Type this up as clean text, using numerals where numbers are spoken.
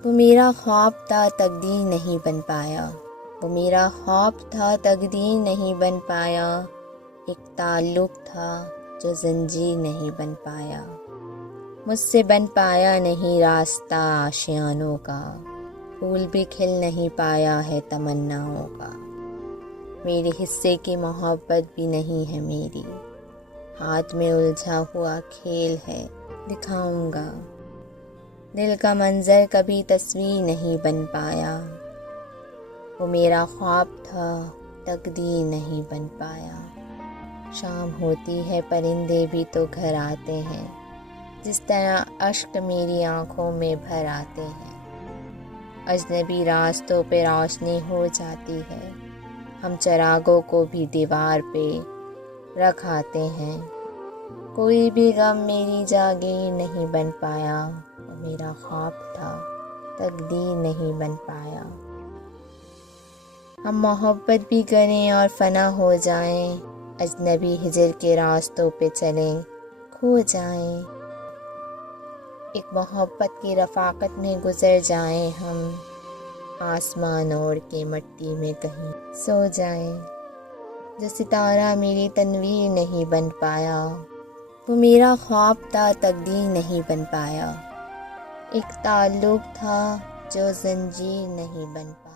وہ میرا خواب تھا تقدیر نہیں بن پایا، وہ میرا خواب تھا تقدیر نہیں بن پایا، ایک تعلق تھا جو زنجیر نہیں بن پایا، مجھ سے بن پایا نہیں راستہ آشیانوں کا، پھول بھی کھل نہیں پایا ہے تمناؤں کا، میرے حصے کی محبت بھی نہیں ہے میری، ہاتھ میں الجھا ہوا کھیل ہے دکھاؤں گا، دل کا منظر کبھی تصویر نہیں بن پایا، وہ میرا خواب تھا تقدیر نہیں بن پایا، شام ہوتی ہے پرندے بھی تو گھر آتے ہیں، جس طرح اشک میری آنکھوں میں بھر آتے ہیں، اجنبی راستوں پہ روشنی ہو جاتی ہے، ہم چراغوں کو بھی دیوار پہ رکھ آتے ہیں، کوئی بھی غم میری جاگیر نہیں بن پایا، وہ میرا خواب تھا تقدیر نہیں بن پایا، ہم محبت بھی کریں اور فنا ہو جائیں، اجنبی ہجر کے راستوں پہ چلیں کھو جائیں، ایک محبت کی رفاقت میں گزر جائیں ہم، آسمان اوڑھ کے مٹی میں کہیں سو جائیں، جو ستارہ میری تنویر نہیں بن پایا، وہ میرا خواب تھا تقدیر نہیں بن پایا، ایک تعلق تھا جو زنجیر نہیں بن پایا۔